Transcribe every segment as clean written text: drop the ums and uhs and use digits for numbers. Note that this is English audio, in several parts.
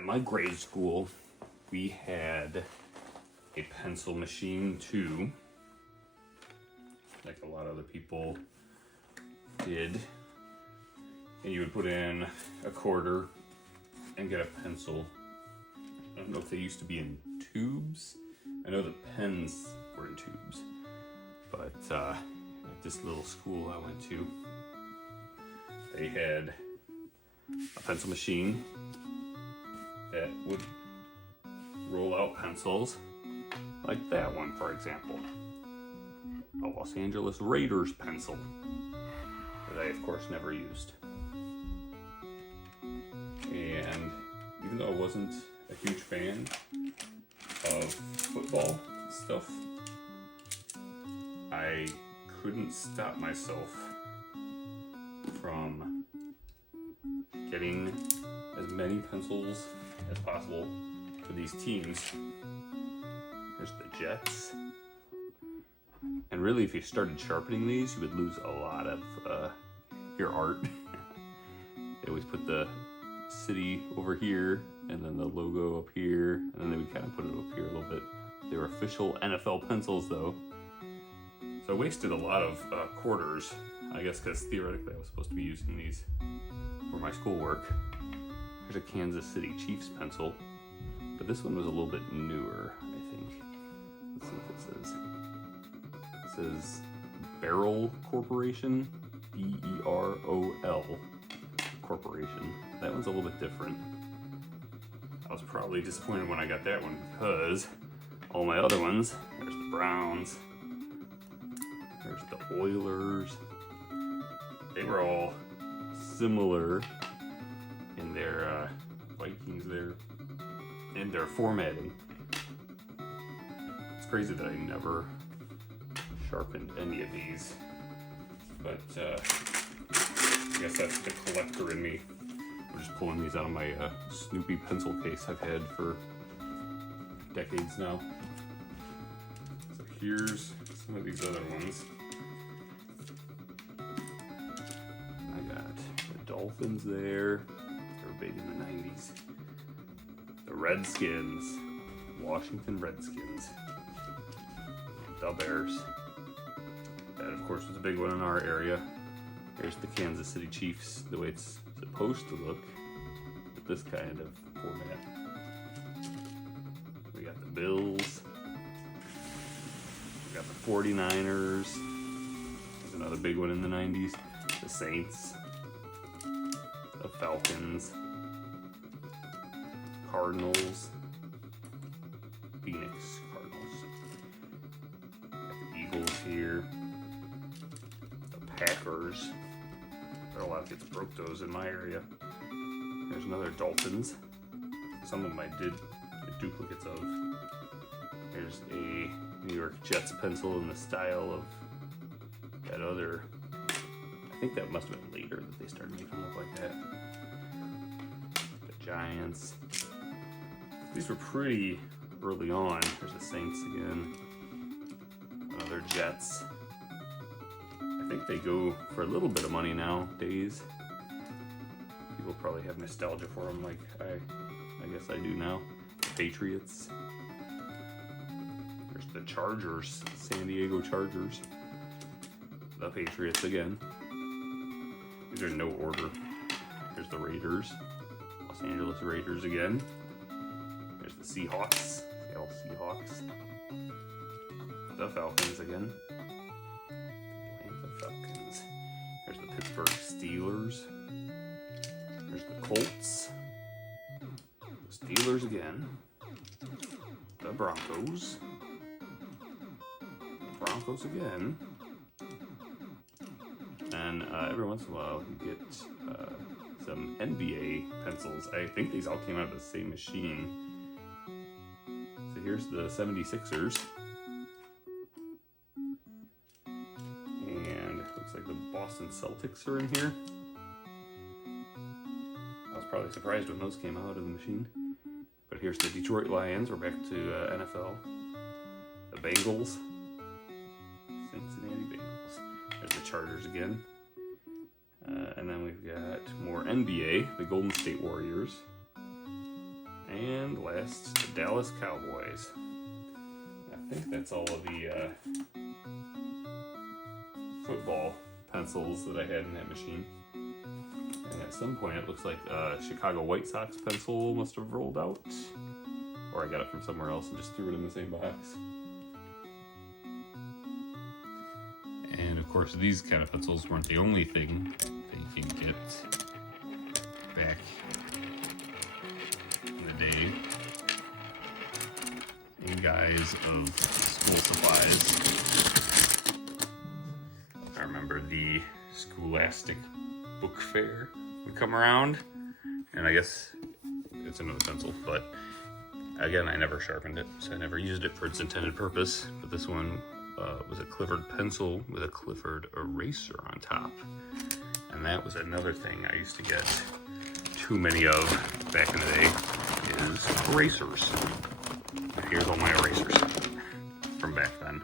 At my grade school, we had a pencil machine too, like a lot of other people did. And you would put in a quarter and get a pencil. I don't know if they used to be in tubes. I know the pens were in tubes, but at this little school I went to, they had a pencil machine that would roll out pencils like that one, for example. A Los Angeles Raiders pencil that I, of course, never used. And even though I wasn't a huge fan of football stuff, I couldn't stop myself from getting as many pencils as possible for these teams. There's the Jets. And really, if you started sharpening these, you would lose a lot of your art. They always put the city over here, and then the logo up here, and then they would kind of put it up here a little bit. They were official NFL pencils, though. So I wasted a lot of quarters, I guess, because theoretically I was supposed to be using these for my schoolwork. There's a Kansas City Chiefs pencil, but this one was a little bit newer, I think. Let's see if it says. It says Barrel Corporation, B-E-R-O-L Corporation. That one's a little bit different. I was probably disappointed when I got that one because all my other ones, there's the Browns, there's the Oilers, they were all similar in their Vikings there, in their formatting. It's crazy that I never sharpened any of these, but I guess that's the collector in me. I'm just pulling these out of my Snoopy pencil case I've had for decades now. So here's some of these other ones. I got the Dolphins there. They were big in the 90s. The Redskins, Washington Redskins. The Bears. That, of course, was a big one in our area. Here's the Kansas City Chiefs, the way it's supposed to look, with this kind of format. We got the Bills. We got the 49ers. There's another big one in the 90s. The Saints. The Falcons. Cardinals. Phoenix Cardinals. Got the Eagles here. The Packers. There are a lot of kids broke those in my area. There's another Dolphins. Some of them I did get duplicates of. There's a New York Jets pencil in the style of that other. I think that must have been later that they started making them look like that. The Giants. These were pretty early on. There's the Saints again. Another Jets. I think they go for a little bit of money nowadays. People probably have nostalgia for them like I guess I do now. The Patriots. There's the Chargers, San Diego Chargers. The Patriots again. These are in no order. There's the Raiders, Los Angeles Raiders again. There's the Seahawks, Seattle Seahawks. The Falcons again. Falcons. There's the Pittsburgh Steelers. There's the Colts. The Steelers again. The Broncos. The Broncos again. And every once in a while you get some NBA pencils. I think these all came out of the same machine. So here's the 76ers. Looks like the Boston Celtics are in here. I was probably surprised when those came out of the machine. But here's the Detroit Lions. We're back to NFL. The Bengals. Cincinnati Bengals. There's the Chargers again. And then we've got more NBA. The Golden State Warriors. And last, the Dallas Cowboys. I think that's all of the football pencils that I had in that machine. And at some point it looks like a Chicago White Sox pencil must have rolled out. Or I got it from somewhere else and just threw it in the same box. And of course these kind of pencils weren't the only thing that you can get back in the day. In guise of school supplies. I remember the Scholastic book fair would come around, and I guess it's another pencil, but again, I never sharpened it, so I never used it for its intended purpose. But this one was a Clifford pencil with a Clifford eraser on top, and that was another thing I used to get too many of back in the day, is erasers. Here's all my erasers from back then.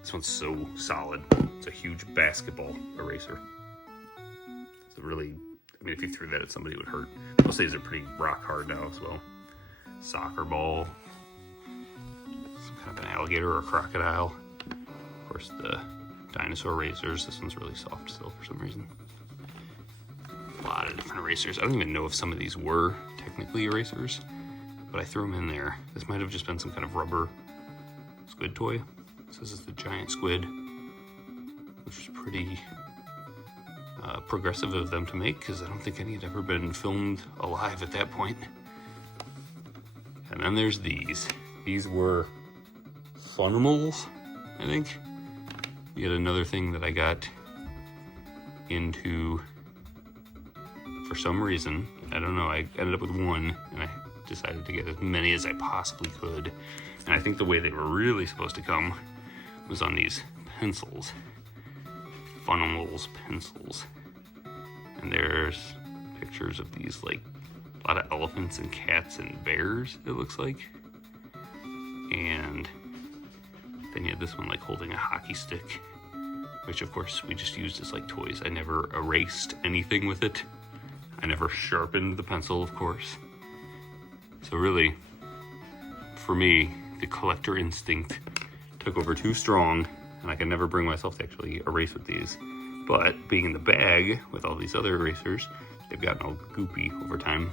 This one's so solid. It's a huge basketball eraser. It's really, I mean, if you threw that at somebody, it would hurt. Most of these are pretty rock hard now as well. Soccer ball, some kind of an alligator or a crocodile. Of course, the dinosaur erasers. This one's really soft still for some reason. A lot of different erasers. I don't even know if some of these were technically erasers, but I threw them in there. This might have just been some kind of rubber squid toy. So this is the giant squid, which was pretty progressive of them to make, because I don't think any had ever been filmed alive at that point. And then there's these. These were Funimals, I think. Yet another thing that I got into for some reason. I don't know, I ended up with one, and I decided to get as many as I possibly could. And I think the way they were really supposed to come was on these pencils. Funimals pencils. And there's pictures of these, like, a lot of elephants and cats and bears, it looks like. And then you had this one, like, holding a hockey stick, which, of course, we just used as, like, toys. I never erased anything with it. I never sharpened the pencil, of course. So really, for me, the collector instinct took over too strong, and I could never bring myself to actually erase with these. But being in the bag with all these other erasers, they've gotten all goopy over time.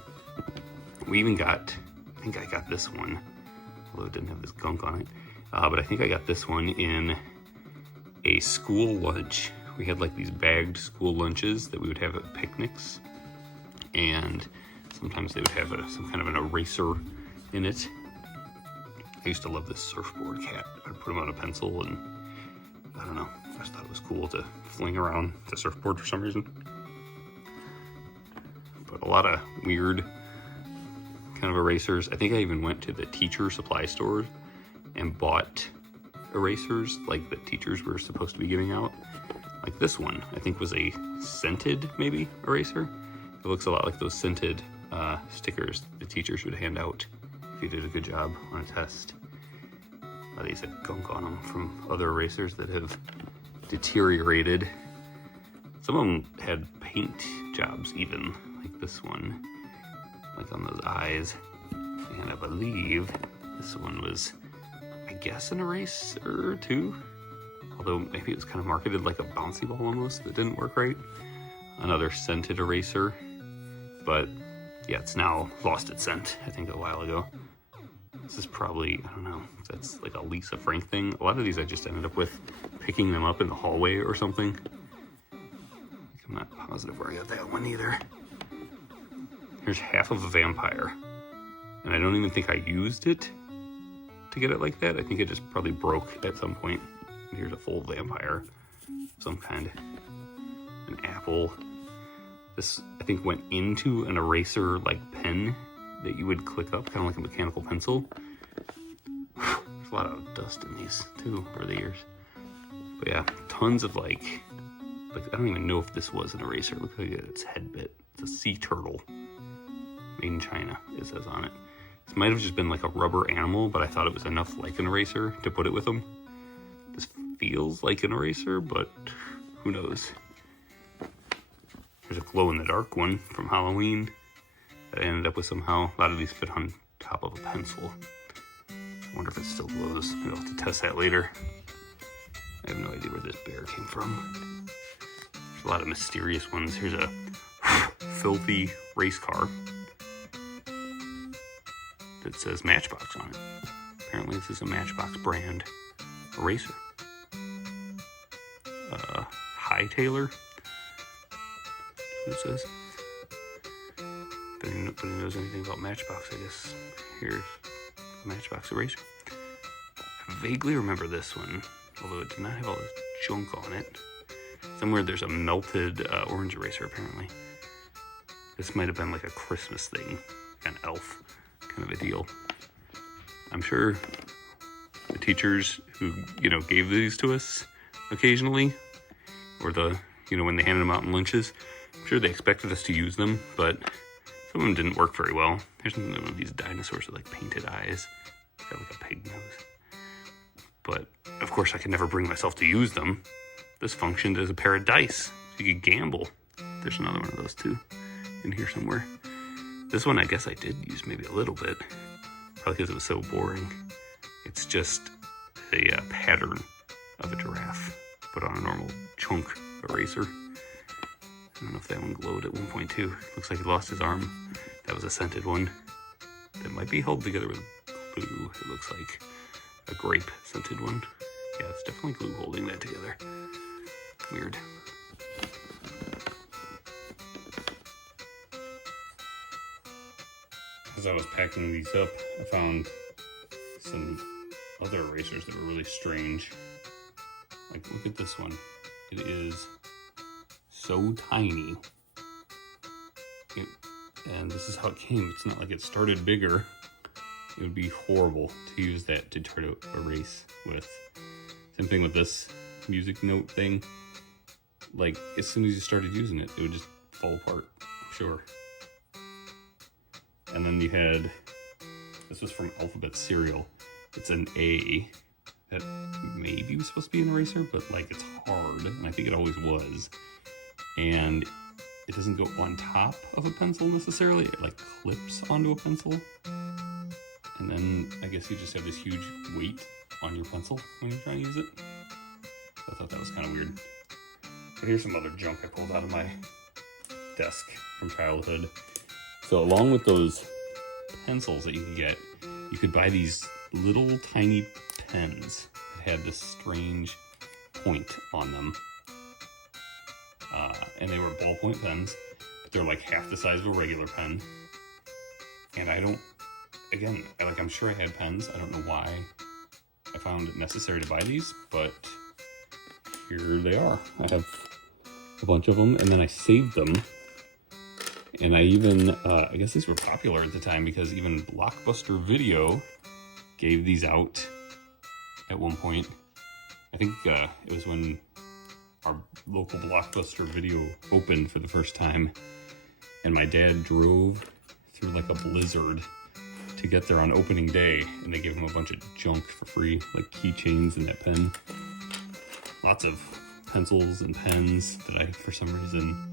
We even got, I think I got this one, although it didn't have this gunk on it, but I think I got this one in a school lunch. We had like these bagged school lunches that we would have at picnics, and sometimes they would have some kind of an eraser in it. I used to love this surfboard cat. I'd put him on a pencil, and I don't know, I just thought it was cool to fling around the surfboard for some reason. But a lot of weird kind of erasers. I think I even went to the teacher supply store and bought erasers like the teachers were supposed to be giving out. Like this one, I think was a scented, maybe, eraser. It looks a lot like those scented stickers the teachers would hand out if you did a good job on a test. These had gunk on them from other erasers that have deteriorated. Some of them had paint jobs even, like this one, like on those eyes. And I believe this one was, I guess, an eraser too. Although maybe it was kind of marketed like a bouncy ball almost that didn't work right. Another scented eraser. But yeah, it's now lost its scent, I think, a while ago. This is probably, I don't know, if that's like a Lisa Frank thing. A lot of these I just ended up with picking them up in the hallway or something. I'm not positive where I got that one either. Here's half of a vampire. And I don't even think I used it to get it like that. I think it just probably broke at some point. And here's a full vampire of some kind. An apple. This, I think, went into an eraser like pen that you would click up, kind of like a mechanical pencil. There's a lot of dust in these too over the years. But yeah, tons of like I don't even know if this was an eraser. It looks like it's head bit. It's a sea turtle. Made in China, it says on it. This might have just been like a rubber animal, but I thought it was enough like an eraser to put it with them. This feels like an eraser, but who knows? There's a glow-in-the-dark one from Halloween. that I ended up with somehow. A lot of these fit on top of a pencil. I wonder if it still glows. Maybe I'll have to test that later. I have no idea where this bear came from. There's a lot of mysterious ones. Here's a filthy race car that says Matchbox on it. Apparently this is a Matchbox brand eraser. High-Tailor. That's what it says. If anybody knows anything about Matchbox, I guess here's a Matchbox eraser. I vaguely remember this one, although it did not have all this junk on it. Somewhere there's a melted orange eraser, apparently. This might have been like a Christmas thing, an elf kind of a deal. I'm sure the teachers who, gave these to us occasionally, or when they handed them out in lunches, I'm sure they expected us to use them, but some of them didn't work very well. There's one of these dinosaurs with like painted eyes. It's got like a pig nose. But of course I could never bring myself to use them. This functioned as a pair of dice. So you could gamble. There's another one of those too in here somewhere. This one I guess I did use maybe a little bit, probably because it was so boring. It's just a pattern of a giraffe put on a normal chunk eraser. I don't know if that one glowed at one point too. Looks like he lost his arm. That was a scented one. That might be held together with glue. It looks like a grape scented one. Yeah, it's definitely glue holding that together. Weird. As I was packing these up, I found some other erasers that were really strange. Like, look at this one. It is so tiny. And this is how it came. It's not like it started bigger. It would be horrible to use that to try to erase with. Same thing with this music note thing. Like, as soon as you started using it, it would just fall apart, I'm sure. And then you had, this was from Alphabet Cereal. It's an A that maybe was supposed to be an eraser, but like it's hard, and I think it always was. And it doesn't go on top of a pencil necessarily, it like clips onto a pencil. And then I guess you just have this huge weight on your pencil when you're trying to use it. I thought that was kind of weird. But here's some other junk I pulled out of my desk from childhood. So along with those pencils that you could get, you could buy these little tiny pens that had this strange point on them. And they were ballpoint pens, but they're like half the size of a regular pen. And I'm sure I had pens. I don't know why I found it necessary to buy these, but here they are. I have a bunch of them, and then I saved them. And I even, I guess these were popular at the time because even Blockbuster Video gave these out at one point. I think it was when our local Blockbuster Video opened for the first time, and my dad drove through like a blizzard to get there on opening day, and they gave him a bunch of junk for free, like keychains and that pen. Lots of pencils and pens that I, for some reason,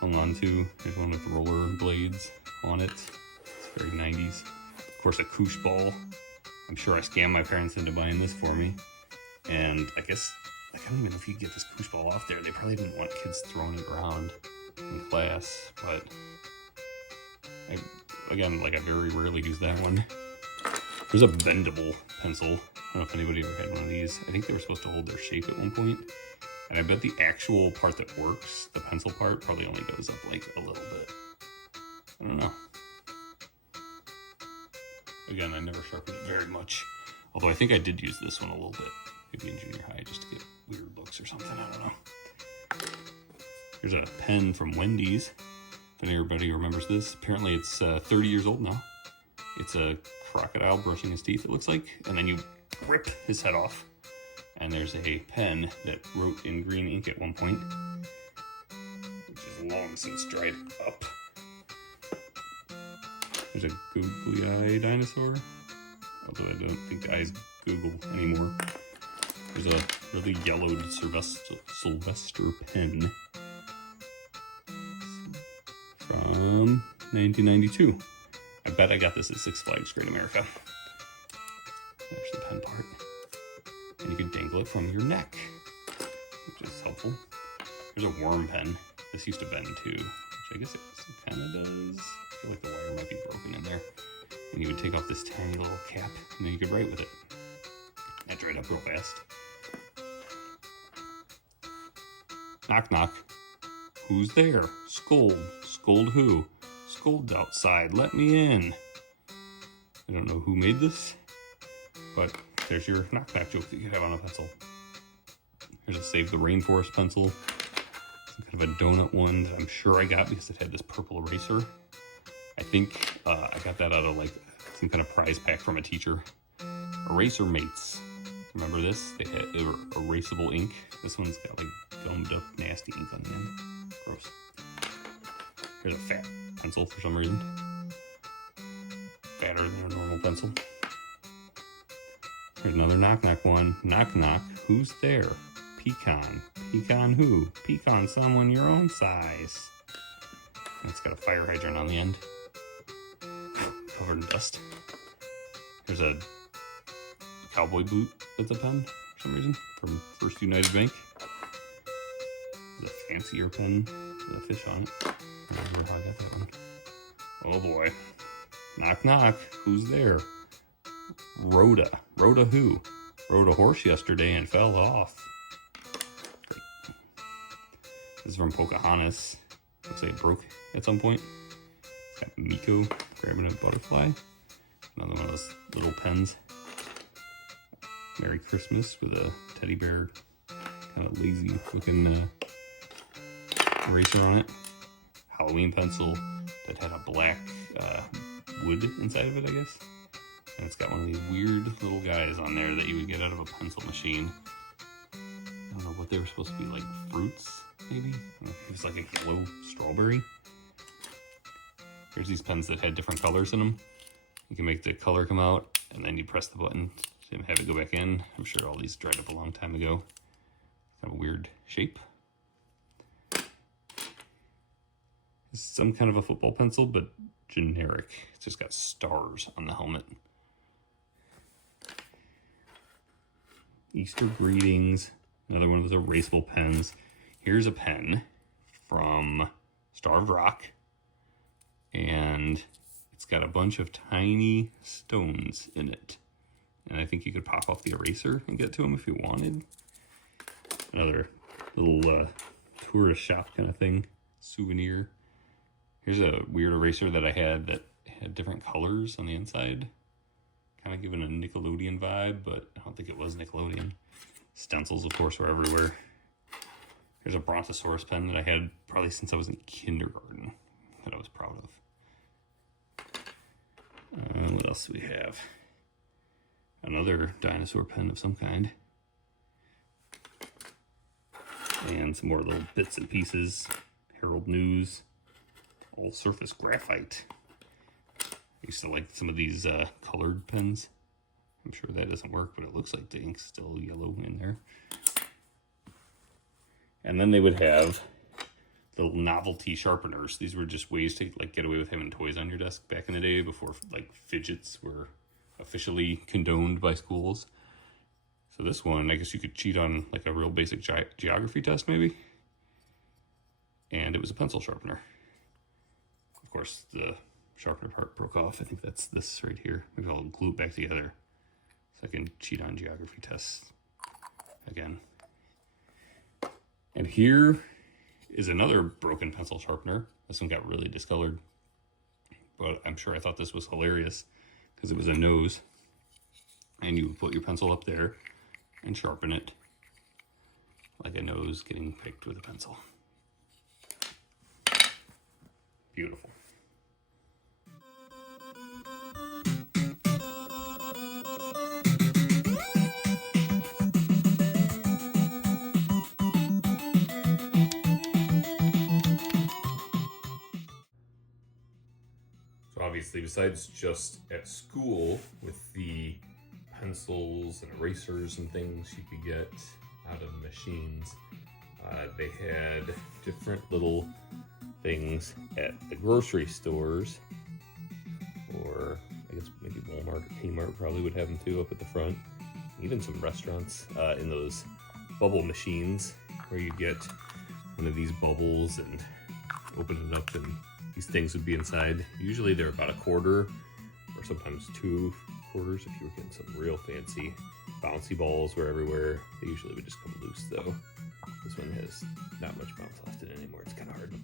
hung on to. There's one with roller blades on it. It's very 90s. Of course, a koosh ball. I'm sure I scammed my parents into buying this for me. And I guess, I don't even know if you could get this koosh ball off there. They probably didn't want kids throwing it around in class, but I very rarely use that one. There's a bendable pencil. I don't know if anybody ever had one of these. I think they were supposed to hold their shape at one point. And I bet the actual part that works, the pencil part, probably only goes up like a little bit. I don't know. Again, I never sharpened it very much. Although I think I did use this one a little bit. Maybe in junior high just to get weird looks or something, I don't know. Here's a pen from Wendy's. If anybody remembers this. Apparently it's 30 years old now. It's a crocodile brushing his teeth, it looks like. And then you rip his head off. And there's a pen that wrote in green ink at one point, which is long since dried up. There's a googly eye dinosaur, although I don't think the eyes Google anymore. There's a really yellowed Sylvester pen from 1992. I bet I got this at Six Flags Great America. There's the pen part. And you can dangle it from your neck, which is helpful. There's a worm pen. This used to bend too, which I guess it kind of does. I feel like the wire might be broken in there. And you would take off this tiny little cap, and then you could write with it. That dried up real fast. Knock, knock. Who's there? Scold. Scold who? Scold's outside. Let me in. I don't know who made this, but there's your knock, knock joke that you could have on a pencil. Here's a Save the Rainforest pencil. Some kind of a donut one that I'm sure I got because it had this purple eraser. I think I got that out of like some kind of prize pack from a teacher. Eraser Mates. Remember this? They had erasable ink. This one's got like gummed up nasty ink on the end. Gross. Here's a fat pencil for some reason. Fatter than a normal pencil. Here's another knock knock one. Knock knock. Who's there? Pecan. Pecan who? Pecan someone your own size. And it's got a fire hydrant on the end. Covered in dust. There's a cowboy boot that's a pen for some reason from First United Bank. There's a fancier pen with a fish on it. I don't remember how I got that one. Oh boy. Knock knock. Who's there? Rhoda. Rhoda who? Rode a horse yesterday and fell off. Great. This is from Pocahontas. Looks like it broke at some point. It's got Miko grabbing a butterfly. Another one of those little pens. Merry Christmas with a teddy bear, kind of lazy looking eraser on it. Halloween pencil that had a black wood inside of it, I guess. And it's got one of these weird little guys on there that you would get out of a pencil machine. I don't know what they were supposed to be, like fruits, maybe? It's like a yellow strawberry. Here's these pens that had different colors in them. You can make the color come out, and then you press the button to have it go back in. I'm sure all these dried up a long time ago. Kind of a weird shape. It's some kind of a football pencil, but generic. It's just got stars on the helmet. Easter greetings. Another one of those erasable pens. Here's a pen from Starved Rock. And it's got a bunch of tiny stones in it. And I think you could pop off the eraser and get to them if you wanted. Another little tourist shop kind of thing. Souvenir. Here's a weird eraser that I had that had different colors on the inside. Kind of giving a Nickelodeon vibe, but I don't think it was Nickelodeon. Stencils, of course, were everywhere. Here's a Brontosaurus pen that I had probably since I was in kindergarten that I was proud of. What else do we have? Another dinosaur pen of some kind. And some more little bits and pieces. Herald News. All surface graphite. I used to like some of these colored pens. I'm sure that doesn't work, but it looks like the ink's still yellow in there. And then they would have little novelty sharpeners. These were just ways to like get away with having toys on your desk back in the day before like fidgets were officially condoned by schools. So this one, I guess you could cheat on like a real basic geography test maybe. And it was a pencil sharpener. Of course, the sharpener part broke off. I think that's this right here. Maybe I'll glue it back together so I can cheat on geography tests again. And here is another broken pencil sharpener. This one got really discolored, but I'm sure I thought this was hilarious because it was a nose, and you would put your pencil up there and sharpen it like a nose getting picked with a pencil. Beautiful. So obviously, besides just at school with the pencils and erasers and things you could get out of the machines, they had different little things at the grocery stores, or I guess maybe Walmart or Kmart probably would have them too up at the front. Even some restaurants in those bubble machines where you get one of these bubbles and open it up and these things would be inside. Usually they're about a quarter or sometimes 2 quarters if you were getting some real fancy. Bouncy balls were everywhere. They usually would just come loose though. This one has not much bounce left in it anymore. It's kind of hard.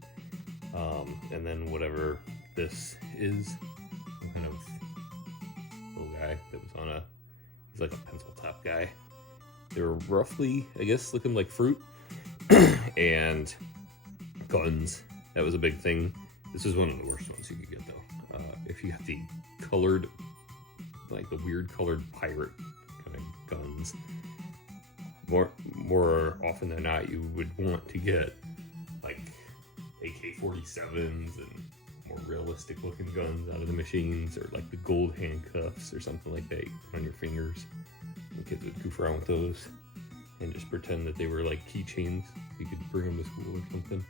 And then whatever this is, some kind of little guy that was on he's like a pencil top guy. They were roughly, I guess, looking like fruit. And guns. That was a big thing. This is one of the worst ones you could get though. If you got the colored, like the weird colored pirate kind of guns, more often than not, you would want to get like AK-47s and more realistic looking guns out of the machines, or like the gold handcuffs or something like that you put on your fingers. The kids would goof around with those and just pretend that they were like keychains. You could bring them to school or something.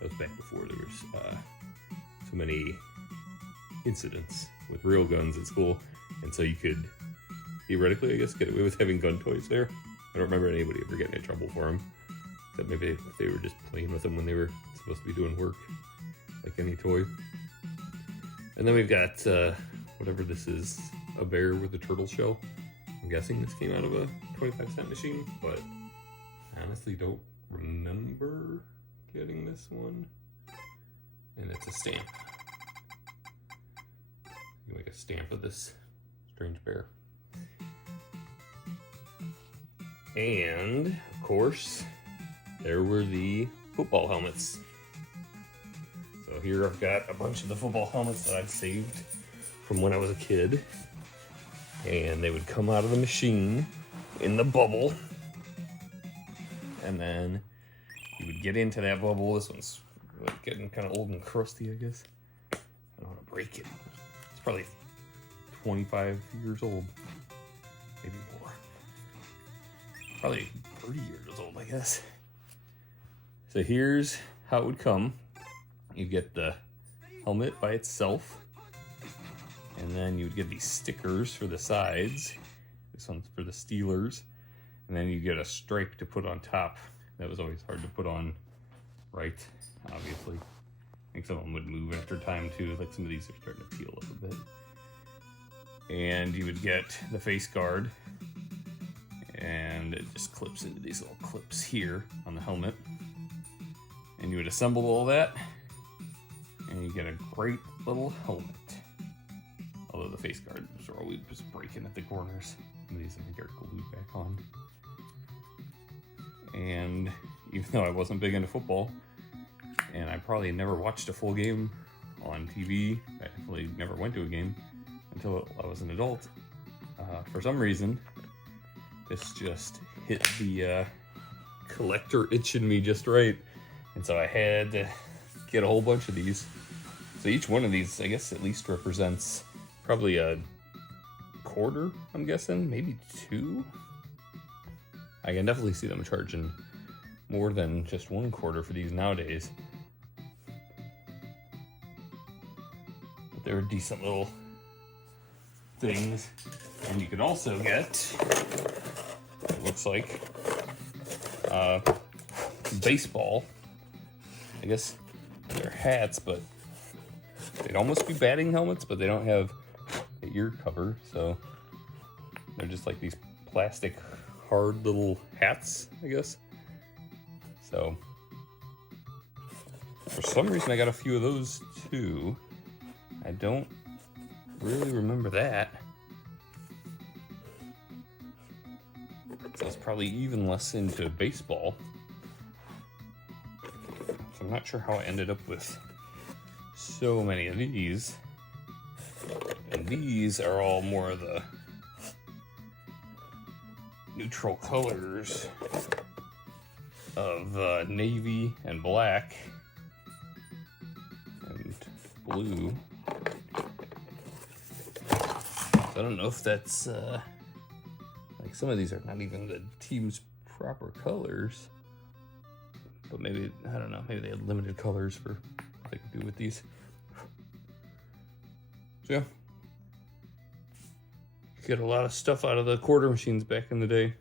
That was back before there was so many incidents with real guns at school, and so you could theoretically, I guess, get away with having gun toys there. I don't remember anybody ever getting in trouble for them, except maybe if they were just playing with them when they were supposed to be doing work, like any toy. And then we've got whatever this is, a bear with a turtle shell. I'm guessing this came out of a 25-cent machine, but I honestly don't remember getting this one. And it's a stamp. You make a stamp of this strange bear. And of course, there were the football helmets. So here I've got a bunch of the football helmets that I've saved from when I was a kid. And they would come out of the machine in the bubble. And then you would get into that bubble. This one's like getting kind of old and crusty, I guess. I don't want to break it. It's probably 25 years old. Maybe more. Probably 30 years old, I guess. So here's how it would come. You get the helmet by itself. And then you would get these stickers for the sides. This one's for the Steelers. And then you get a stripe to put on top. That was always hard to put on right, obviously. I think some of them would move after time too. Like some of these are starting to peel up a bit. And you would get the face guard. And it just clips into these little clips here on the helmet. And you would assemble all that. And you get a great little helmet. Although the face guards are always just breaking at the corners. Some of these I think are glued back on. And even though I wasn't big into football, and I probably never watched a full game on TV, I definitely never went to a game until I was an adult, for some reason, this just hit the collector itch in me just right. And so I had to get a whole bunch of these. So each one of these, I guess, at least represents probably a quarter, I'm guessing, maybe 2. I can definitely see them charging more than just 1 quarter for these nowadays. But they're decent little things. And you can also get, it looks like, baseball. I guess they're hats, but they'd almost be batting helmets, but they don't have the ear cover, so they're just like these plastic hard little hats, I guess. So for some reason I got a few of those too. I don't really remember that. So I was probably even less into baseball. So I'm not sure how I ended up with so many of these. And these are all more of the neutral colors of navy and black and blue. So I don't know if that's like some of these are not even the team's proper colors, but maybe, I don't know, maybe they had limited colors for what they can do with these. So yeah. Get a lot of stuff out of the quarter machines back in the day.